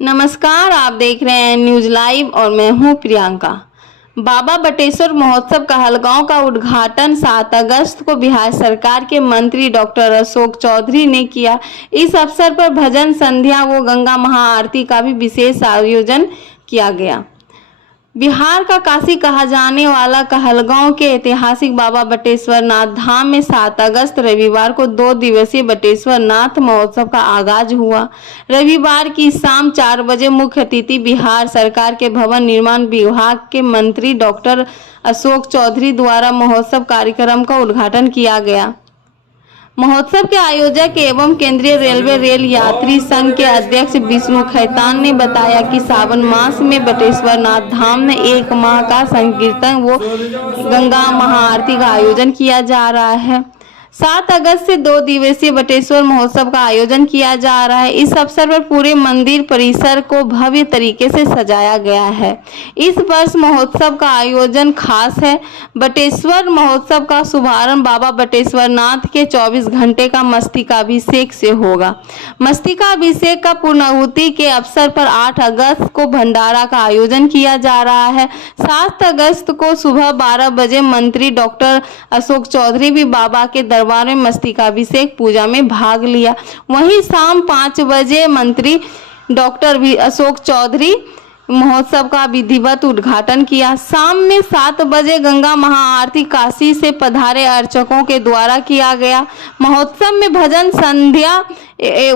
नमस्कार, आप देख रहे हैं न्यूज लाइव और मैं हूं प्रियंका। बाबा बटेश्वर महोत्सव कहलगांव का उद्घाटन 7 अगस्त को बिहार सरकार के मंत्री डॉक्टर अशोक चौधरी ने किया। इस अवसर पर भजन संध्या व गंगा महाआरती का भी विशेष आयोजन किया गया। बिहार का काशी कहा जाने वाला कहलगांव के ऐतिहासिक बाबा बटेश्वर नाथ धाम में 7 अगस्त रविवार को 2 दिवसीय बटेश्वर नाथ महोत्सव का आगाज हुआ। रविवार की शाम 4 बजे मुख्य अतिथि बिहार सरकार के भवन निर्माण विभाग के मंत्री डॉक्टर अशोक चौधरी द्वारा महोत्सव कार्यक्रम का उद्घाटन किया गया। महोत्सव के आयोजक एवं केंद्रीय रेलवे रेल यात्री संघ के अध्यक्ष विष्णु खैतान ने बताया कि सावन मास में बटेश्वर नाथ धाम में 1 माह का संकीर्तन व गंगा महाआरती का आयोजन किया जा रहा है। 7 अगस्त से 2 दिवसीय बटेश्वर महोत्सव का आयोजन किया जा रहा है। इस अवसर पर पूरे मंदिर परिसर को भव्य तरीके से सजाया गया है। इस वर्ष महोत्सव का आयोजन खास है। बटेश्वर महोत्सव का शुभारंभ बाबा बटेश्वर नाथ के 24 घंटे का मस्तकाभिषेक से होगा। मस्तकाभिषेक का पूर्णाहुति के अवसर पर 8 अगस्त को भंडारा का आयोजन किया जा रहा है। 7 अगस्त को सुबह 12 बजे मंत्री डॉक्टर अशोक चौधरी भी बाबा के दरबार में मस्तकाभिषेक पूजा में भाग लिया। वहीं शाम 5 बजे मंत्री डॉक्टर अशोक चौधरी महोत्सव का विधिवत उद्घाटन किया। शाम में 7 बजे गंगा महाआरती काशी से पधारे अर्चकों के द्वारा किया गया। महोत्सव में भजन संध्या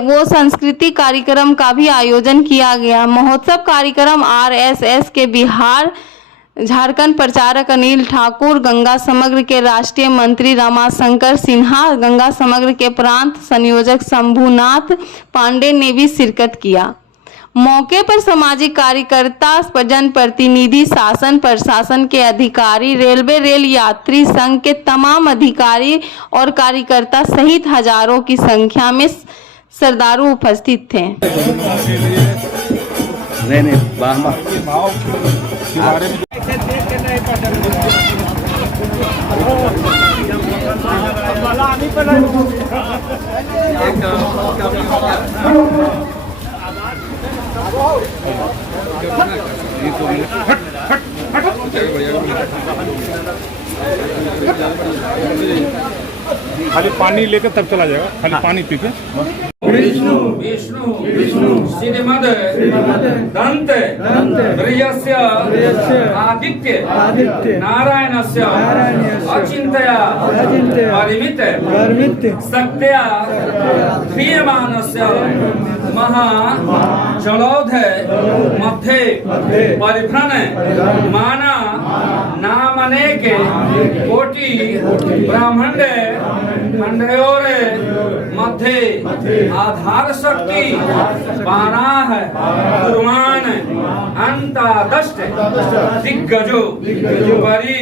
वो सांस्कृतिक कार्यक्रम का भी आयोजन किया गया। महोत्सव कार्यक्रम RSS के बिहार झारखंड प्रचारक अनिल ठाकुर, गंगा समग्र के राष्ट्रीय मंत्री रमाशंकर सिन्हा, गंगा समग्र के प्रांत संयोजक शंभुनाथ पांडे ने भी शिरकत किया। मौके पर सामाजिक कार्यकर्ता, जनप्रतिनिधि, शासन प्रशासन के अधिकारी, रेलवे रेल यात्री संघ के तमाम अधिकारी और कार्यकर्ता सहित हजारों की संख्या में श्रद्धालु उपस्थित थे। खाली पानी लेकर तब चला जाएगा, खाली पानी पी के। विष्णु विष्णु विष्णु श्रीमद दंत ब्रजस्य आदित्य नारायणस्य अचिंतया परिमित सत्या क्रियमाणस्य महा जलौध मध्ये परिभ्रम माना नामनेक कोटि ब्राह्मण खंडयोर मध्य आधार शक्ति 12 कुर्वाण अंतादष्ट दिग्गजो बरी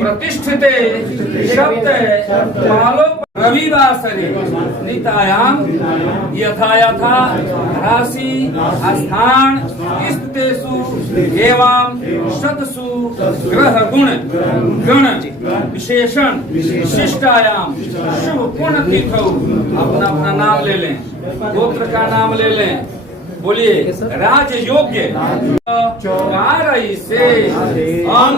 प्रतिष्ठित शब्द पालो रविवासरे नितायाम यथा यथा राशि स्थान स्थितेषु एवं शतसु ग्रह गुण गण विशेषण विशिष्टायाम शुभ पुण्य तिथौ अपना अपना नाम ले लें, गोत्र का नाम ले लें, बोलिए राज योग्य कारई से ओम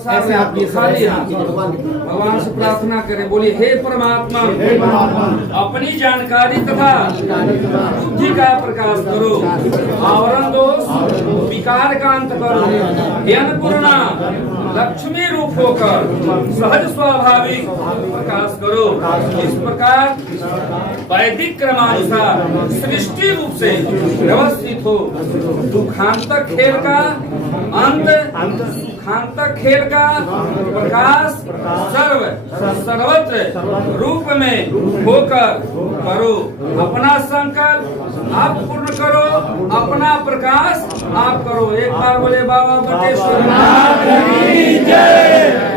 ऐसे आप खाली भगवान से प्रार्थना करें। बोलिए हे परमात्मा, अपनी जानकारी तथा बुद्धि का प्रकाश करो, आवरण दोष विकार का अंत करो, ज्ञान पूर्णा लक्ष्मी रूप होकर सहज स्वाभाविक प्रकाश करो। इस प्रकार वैदिक क्रमानुसार सृष्टि रूप से व्यवस्थित हो। दुखांतक खेल का अंत, सुखांतक खेल का प्रकाश सर्वत्र रूप में होकर करो। अपना संकल्प आप पूर्ण करो, अपना प्रकाश आप करो। एक बार बोले बाबा बटेश्वर नाथ की जय।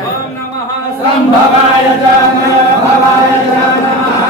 ओम नमः संभवाय च भवाय च नमः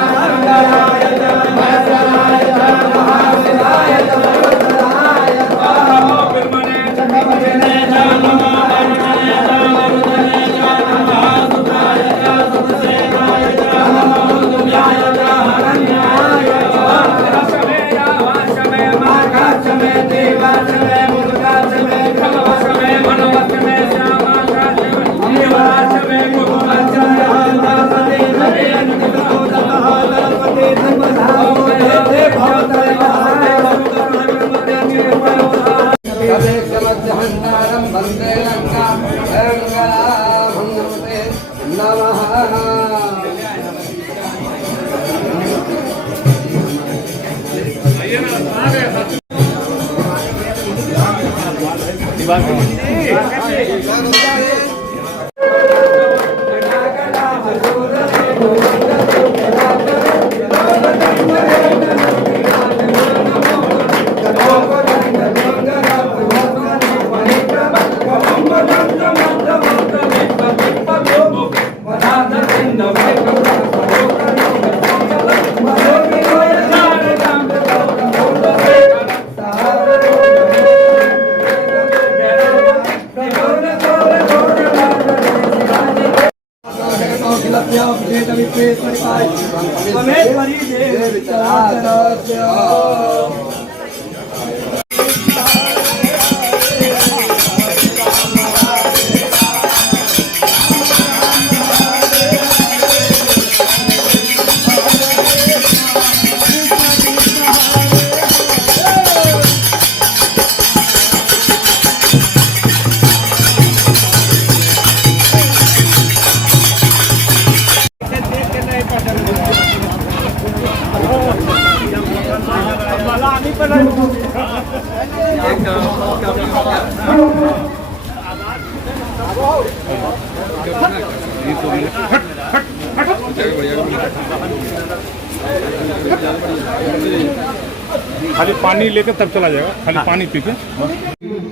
खाली पानी लेकर तब चला जाएगा, खाली पानी पी के।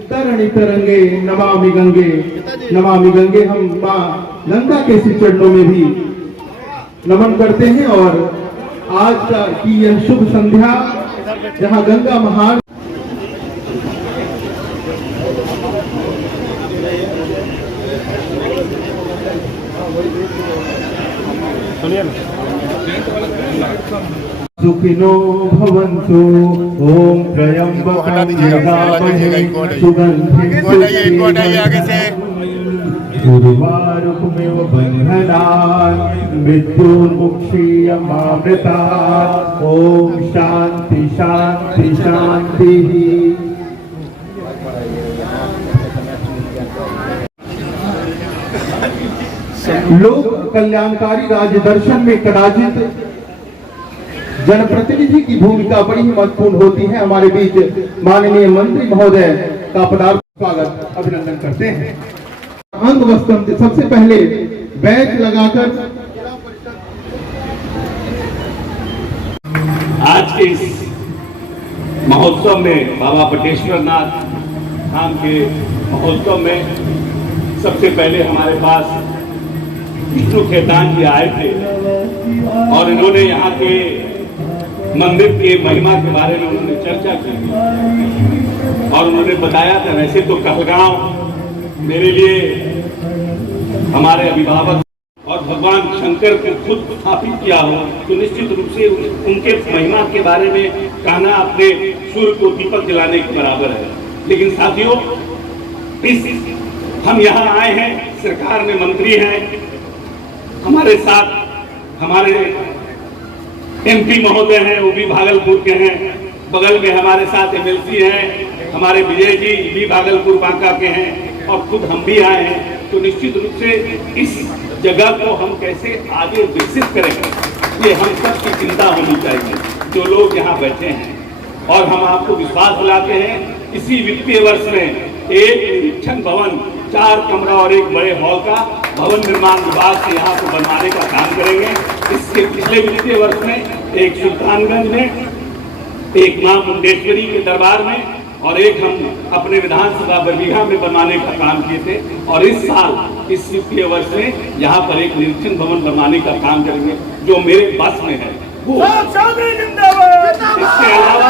तरणि तरंगे नमामि गंगे हम माँ गंगा के श्री चरणों में भी नमन करते हैं। और आज का की यह शुभ संध्या जहाँ गंगा महान सुखिनो भवन्तु ओम त्र्यंबकं यजामहे सुगंधिं उर्वारुकमेव बन्धनात् मृत्युर्मुक्षीयमामृतात् ओम शांति शांति शांति। लोक कल्याणकारी राज्य दर्शन में कदाचित जनप्रतिनिधि की भूमिका बड़ी ही महत्वपूर्ण होती है। हमारे बीच माननीय मंत्री महोदय का पदार्थ स्वागत अभिनंदन करते हैं। अंग वस्त्रम सबसे पहले बैच लगाकर आज के इस महोत्सव में बाबा बटेश्वर नाथ धाम के महोत्सव में सबसे पहले हमारे पास विष्णु खेतान जी आए थे और इन्होंने यहाँ के मंदिर के महिमा के बारे में उन्होंने चर्चा की और उन्होंने बताया था वैसे तो कहलगांव मेरे लिए हमारे अभिभावक और भगवान शंकर को खुद स्थापित किया हो तो निश्चित रूप से उनके महिमा के बारे में कहना अपने सूर्य को दीपक जलाने के बराबर है। लेकिन साथियों हम यहाँ आए हैं, सरकार में मंत्री हैं, हमारे साथ हमारे एमपी महोदय हैं, वो भी भागलपुर के हैं, बगल में हमारे साथ एमएलसी हैं, हमारे विजय जी भी भागलपुर बांका के हैं और खुद हम भी आए हैं। तो निश्चित रूप से इस जगह को हम कैसे आगे विकसित करेंगे ये हम सब की चिंता होनी चाहिए जो लोग यहाँ बैठे हैं। और हम आपको विश्वास दिलाते हैं इसी वित्तीय वर्ष में एक निरीक्षण भवन 4 कमरा और एक बड़े हॉल का भवन निर्माण विभाग से यहाँ को बनवाने का काम करेंगे। इसके पिछले वित्तीय वर्ष में एक सुल्तानगंज में, एक मां मुंडेश्वरी के दरबार में और एक हम अपने विधानसभा बरबीघा में बनवाने का काम किए थे। और इस साल इस वित्तीय वर्ष में यहाँ पर एक निरीक्षण भवन बनवाने का काम करेंगे जो मेरे बस में है। वो इसके अलावा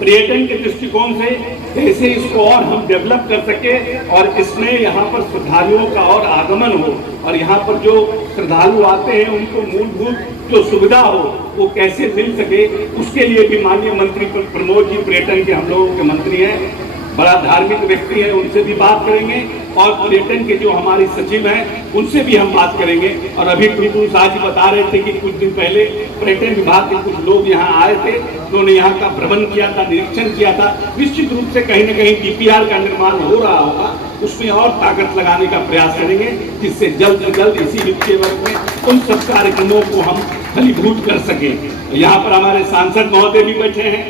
पर्यटन के दृष्टिकोण से कैसे इसको और हम डेवलप कर सके और इसमें यहाँ पर श्रद्धालुओं का और आगमन हो और यहाँ पर जो श्रद्धालु आते हैं उनको मूलभूत जो सुविधा हो वो कैसे मिल सके उसके लिए भी माननीय मंत्री प्रमोद जी पर्यटन के हम लोगों के मंत्री हैं, बड़ा धार्मिक व्यक्ति है, उनसे भी बात करेंगे और पर्यटन के जो हमारे सचिव हैं उनसे भी हम बात करेंगे। और अभी टुलटुल शाह जी बता रहे थे कि कुछ दिन पहले पर्यटन विभाग के कुछ लोग यहाँ आए थे, उन्होंने यहाँ का भ्रमण किया था, निरीक्षण किया था। निश्चित रूप से कहीं न कहीं डीपीआर का निर्माण हो रहा होगा, उसमें और ताकत लगाने का प्रयास करेंगे जिससे जल्द से जल्द इसी वित्तीय वर्ष में उन सब कार्यक्रमों को हम फलीभूत कर सके। यहाँ पर हमारे सांसद महोदय भी बैठे हैं,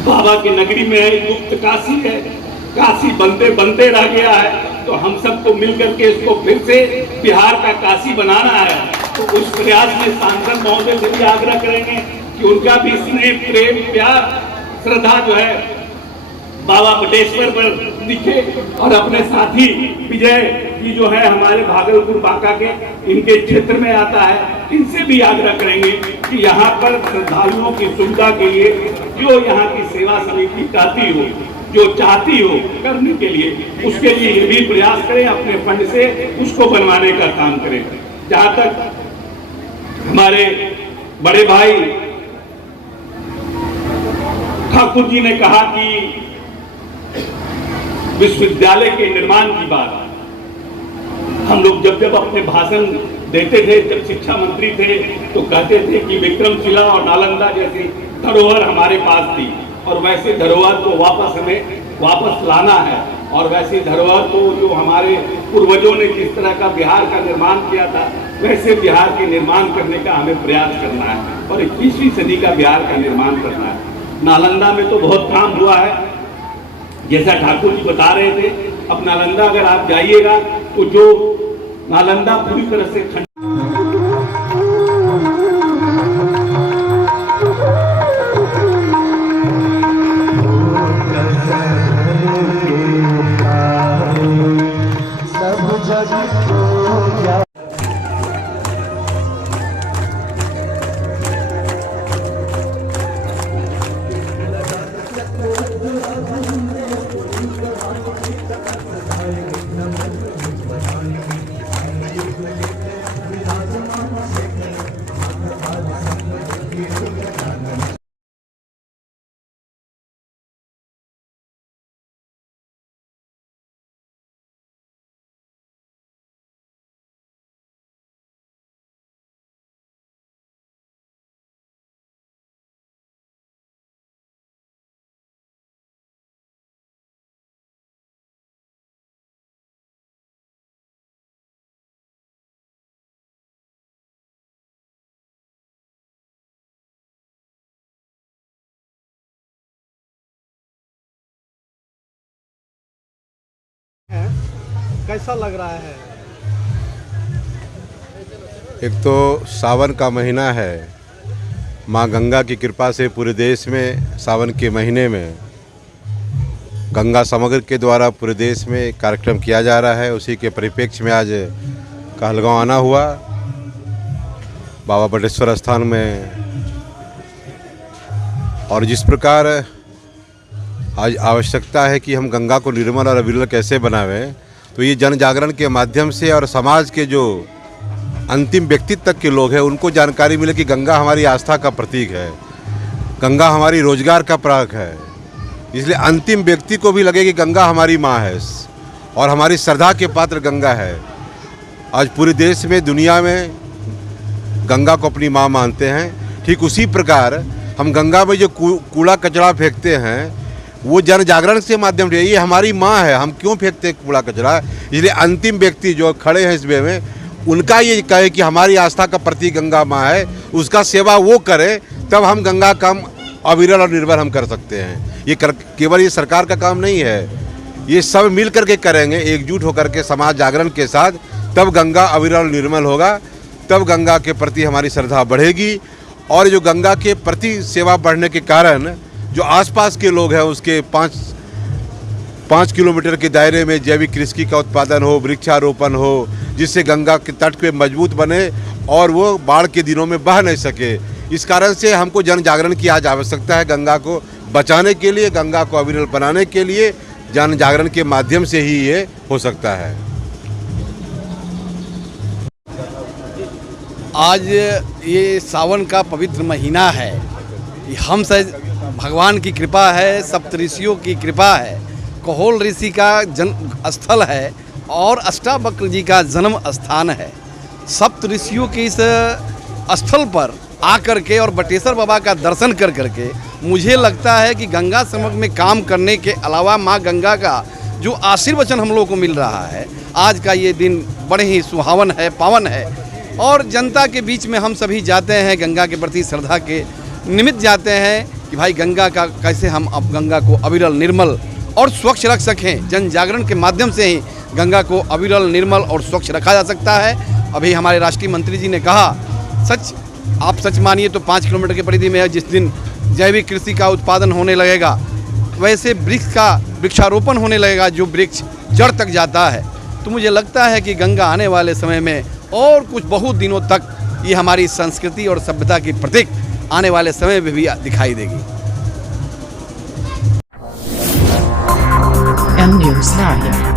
बाबा की नगरी में है, गुप्त काशी है, काशी बनते बनते रह गया है, तो हम सबको मिलकर के इसको फिर से बिहार का काशी बनाना है। तो उस प्रयास में सांसद महोदय से भी आग्रह करेंगे कि उनका भी स्नेह, प्रेम, प्यार, श्रद्धा जो है बाबा बटेश्वर पर दिखे, और अपने साथी विजय जी जो है हमारे भागलपुर बांका के, इनके क्षेत्र में आता है, इनसे भी आग्रह करेंगे कि यहाँ पर श्रद्धालुओं की सुविधा के लिए जो यहाँ की सेवा समिति कहती हो, जो चाहती हो करने के लिए, उसके लिए ये भी प्रयास करें, अपने फंड से उसको बनवाने का काम करें। जहाँ तक हमारे बड़े भाई ठाकुर जी ने कहा कि विश्वविद्यालय के निर्माण की बात, हम लोग जब जब अपने भाषण देते थे, जब शिक्षा मंत्री थे, तो कहते थे कि विक्रमशिला और नालंदा जैसी धरोहर हमारे पास थी, और वैसे धरोहर को हमें वापस लाना है, और वैसी धरोहर को जो हमारे पूर्वजों ने जिस तरह का बिहार का निर्माण किया था, वैसे बिहार के निर्माण करने का हमें प्रयास करना है, और 21वीं सदी का बिहार का निर्माण करना है। नालंदा में तो बहुत काम हुआ है, जैसा ठाकुर जी बता रहे थे। अब नालंदा अगर आप जाइएगा तो जो नालंदा पूरी तरह से कैसा लग रहा है? एक तो सावन का महीना है, माँ गंगा की कृपा से पूरे देश में सावन के महीने में गंगा समग्र के द्वारा पूरे देश में कार्यक्रम किया जा रहा है। उसी के परिप्रेक्ष्य में आज कहलगांव आना हुआ, बाबा बटेश्वर स्थान में। और जिस प्रकार आज आवश्यकता है कि हम गंगा को निर्मल और अविरल कैसे बनावें, तो ये जन जागरण के माध्यम से और समाज के जो अंतिम व्यक्ति तक के लोग हैं उनको जानकारी मिले कि गंगा हमारी आस्था का प्रतीक है, गंगा हमारी रोजगार का प्रतीक है। इसलिए अंतिम व्यक्ति को भी लगे कि गंगा हमारी माँ है और हमारी श्रद्धा के पात्र गंगा है। आज पूरे देश में, दुनिया में गंगा को अपनी माँ मानते हैं। ठीक उसी प्रकार हम गंगा में जो कूड़ा कचरा फेंकते हैं वो जन जागरण से माध्यम से, ये हमारी माँ है, हम क्यों फेंकते हैं कूड़ा कचरा। इसलिए अंतिम व्यक्ति जो खड़े हैं इस वे में, उनका ये कहे कि हमारी आस्था का प्रतीक गंगा माँ है, उसका सेवा वो करे, तब हम गंगा का अविरल और निर्मल हम कर सकते हैं। ये केवल ये सरकार का काम नहीं है, ये सब मिल करके करेंगे एकजुट होकर के समाज जागरण के साथ, तब गंगा अविरल और निर्मल होगा, तब गंगा के प्रति हमारी श्रद्धा बढ़ेगी। और जो गंगा के प्रति सेवा बढ़ने के कारण जो आसपास के लोग हैं उसके 5 किलोमीटर के दायरे में जैविक कृषि का उत्पादन हो, वृक्षारोपण हो, जिससे गंगा के तट पे मजबूत बने और वो बाढ़ के दिनों में बह नहीं सके। इस कारण से हमको जन जागरण की आज आवश्यकता है। गंगा को बचाने के लिए, गंगा को अविरल बनाने के लिए जन जागरण के माध्यम से ही ये हो सकता है। आज ये सावन का पवित्र महीना है, हम से भगवान की कृपा है, सप्तऋषियों की कृपा है, कहोल ऋषि का जन्म स्थल है और अष्टावक्र जी का जन्म स्थान है। सप्तऋषियों के इस स्थल पर आकर के और बटेश्वर बाबा का दर्शन कर करके मुझे लगता है कि गंगा समग्र में काम करने के अलावा माँ गंगा का जो आशीर्वचन हम लोगों को मिल रहा है, आज का ये दिन बड़े ही सुहावन है, पावन है। और जनता के बीच में हम सभी जाते हैं, गंगा के प्रति श्रद्धा के निमित्त जाते हैं कि भाई गंगा का कैसे हम अब गंगा को अविरल, निर्मल और स्वच्छ रख सकें। जन जागरण के माध्यम से ही गंगा को अविरल, निर्मल और स्वच्छ रखा जा सकता है। अभी हमारे राष्ट्रीय मंत्री जी ने कहा, सच आप सच मानिए तो 5 किलोमीटर की परिधि में है, जिस दिन जैविक कृषि का उत्पादन होने लगेगा वैसे वृक्षारोपण होने लगेगा जो वृक्ष जड़ तक जाता है। तो मुझे लगता है कि गंगा आने वाले समय में और कुछ बहुत दिनों तक ये हमारी संस्कृति और सभ्यता की प्रतीक आने वाले समय में भी दिखाई देगी। M News Live